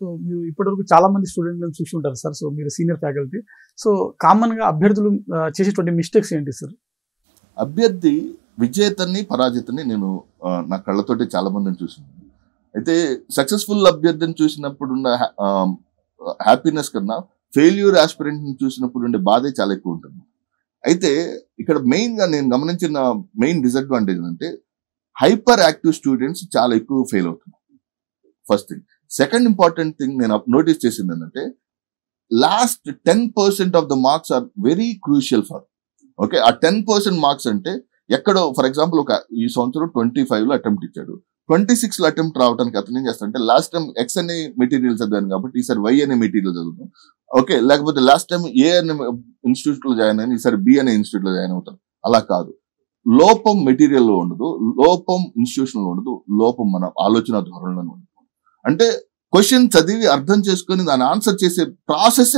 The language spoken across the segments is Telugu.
సో మీరు ఇప్పటివరకు చాలా మంది స్టూడెంట్లను చూసి ఉంటారు సార్. సో మీరు సీనియర్ ఫ్యాకల్టీ. సో కామన్గా అభ్యర్థులు చేసేటువంటి మిస్టేక్స్ ఏంటి సార్? అభ్యర్థి విజేతని పరాజితని నేను నా కళ్ళతోటి చాలా మందిని చూసాను. అయితే సక్సెస్ఫుల్ అభ్యర్థిని చూసినప్పుడు ఉన్న హ్యాపీనెస్ కన్నా ఫెయిల్యూర్ ఆస్పిరెంట్ ని చూసినప్పుడు ఉండే బాధే చాలా ఎక్కువ ఉంటుంది. అయితే ఇక్కడ మెయిన్ గా నేను గమనించిన మెయిన్ డిసడ్వాంటేజ్ అంటే హైపర్ యాక్టివ్ స్టూడెంట్స్ చాలా ఎక్కువ ఫెయిల్ అవుతున్నారు. First thing. Second important thing నేను నోటీస్ చేసింది ఏంటంటే last 10% of the marks are very crucial for. Okay, ఆ 10% మార్క్స్ అంటే ఎక్కడో ఫర్ ఎగ్జాంపుల్ ఈ సంవత్సరం 25 లో అటెంప్ట్ ఇచ్చాడు, 26 లో అటెంప్ట్ రావడానికి అతను ఏం చేస్తాడంటే లాస్ట్ టైం ఎక్స్ అనే మెటీరియల్ చదివాను కాబట్టి ఈసారి వై అనే మెటీరియల్ చదువుతాం. ఓకే, లేకపోతే లాస్ట్ టైం ఏ అనే ఇన్స్టిట్యూట్ లో జాయిన్ అయిన ఈసారి బి అనే ఇన్స్టిట్యూట్ లో జాయిన్ అవుతాం. అలా కాదు. లోపం మెటీరియల్ లో ఉండదు, లోపం ఇన్స్టిట్యూషన్ లో ఉండదు, లోపం మన ఆలోచన ధోరణిలో ఉండదు. అంటే క్వశ్చన్ చదివి అర్థం చేసుకుని దాని ఆన్సర్ చేసే process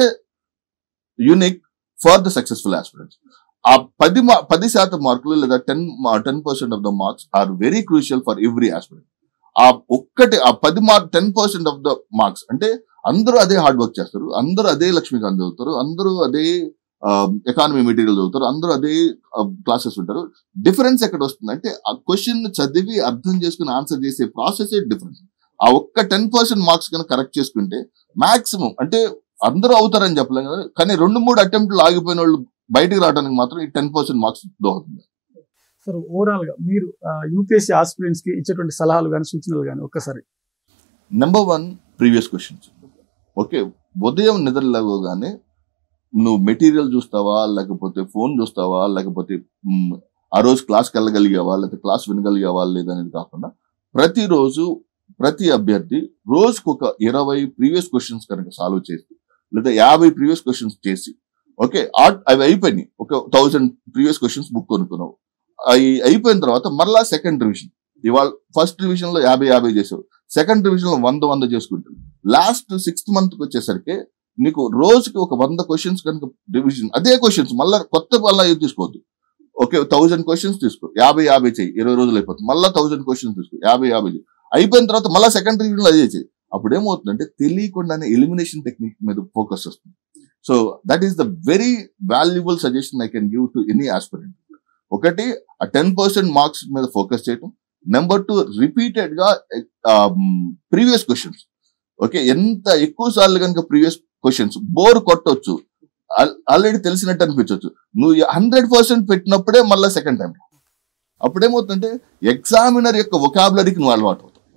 unique for the successful aspirants. ఆ 10% మార్కులు లేదా 10% of the marks are very crucial for every aspirant. ఆ 10% ఆఫ్ ద మార్క్స్ అంటే అందరూ అదే హార్డ్ వర్క్ చేస్తారు, అందరూ అదే లక్ష్మీకాంత్ చదువుతారు, అందరూ అదే ఎకానమీ మెటీరియల్ చదువుతారు, అందరూ అదే క్లాసెస్ ఉంటారు. డిఫరెన్స్ ఎక్కడ వస్తుంది అంటే ఆ క్వశ్చన్ చదివి అర్థం చేసుకుని ఆన్సర్ చేసే ప్రాసెస్ డిఫరెన్స్. ఆ 10% మార్క్స్ కనుక కరెక్ట్ చేసుకుంటే మాక్సిమం అంటే అందరూ అవుతారని చెప్పలేం కదా, కానీ 2-3 అటెంప్ట్లు ఆగిపోయిన వాళ్ళు బయటికి రావడానికి మాత్రం ఈ 10% మార్క్స్ దోహదం. సార్ ఓవరాల్ గా మీరు యూపీఎస్సీ ఆస్పిరెంట్స్ కి ఇచ్చేటువంటి సలహాలు కానీ సూచనలు కానీ ఒక్కసారి. Number 1, previous questions. ఓకే, ఉదయం నిద్ర లేవగానే నువ్వు మెటీరియల్ చూస్తావా, లేకపోతే ఫోన్ చూస్తావా, లేకపోతే ఆ రోజు క్లాస్కి వెళ్ళగలిగావా, లేకపోతే క్లాస్ వినగలిగావా లేదనేది కాకుండా ప్రతిరోజు ప్రతి అభ్యర్థి రోజుకు ఒక 20 ప్రీవియస్ క్వశ్చన్స్ కనుక సాల్వ్ చేసి లేదా 50 ప్రీవియస్ క్వశ్చన్స్ చేసి, ఓకే అవి అయిపోయినాయి, ఒక 1000 ప్రీవియస్ క్వశ్చన్స్ బుక్ కొనుక్కున్నావు, అవి అయిపోయిన తర్వాత మళ్ళా సెకండ్ రివిజన్. ఇవాళ ఫస్ట్ రివిజన్ లో 50 చేసావు, సెకండ్ రివిజన్ లో 100 చేసుకుంటావు. లాస్ట్ 6th మంత్ వచ్చేసరికి నీకు రోజుకి ఒక 100 క్వశ్చన్స్ కనుక రివిజన్, అదే క్వశ్చన్స్ మళ్ళీ కొత్త మళ్ళీ ఏం తీసుకోవద్దు. ఓకే, 1000 క్వశ్చన్స్ తీసుకో, 50 చేయి, 20 రోజులు అయిపోతుంది. మళ్ళీ 1000 క్వశ్చన్స్ తీసుకో, 50 చేయి. అయిపోయిన తర్వాత మళ్ళీ సెకండ్ రివిజన్ లో అదే చేయి. అప్పుడు ఏమవుతుందంటే తెలియకుండానే ఎలిమినేషన్ టెక్నిక్ మీద ఫోకస్ వస్తుంది. So that is the very valuable suggestion I can give to any aspirant. ఒకటి, ఆ 10% మార్క్స్ మీద ఫోకస్ చేయటం. నెంబర్ 2, రిపీటెడ్ గా ప్రీవియస్ క్వశ్చన్స్. ఓకే, ఎంత ఎక్కువ సార్లు కనుక ప్రీవియస్ క్వశ్చన్స్ బోర్ కొట్టొచ్చు, ఆల్రెడీ తెలిసినట్టు అనిపించవచ్చు, నువ్వు 100% పెట్టినప్పుడే మళ్ళీ సెకండ్ టైం. అప్పుడేమవుతుందంటే ఎగ్జామినర్ యొక్క వొకాబులరీకి నువ్వు అలవాటు.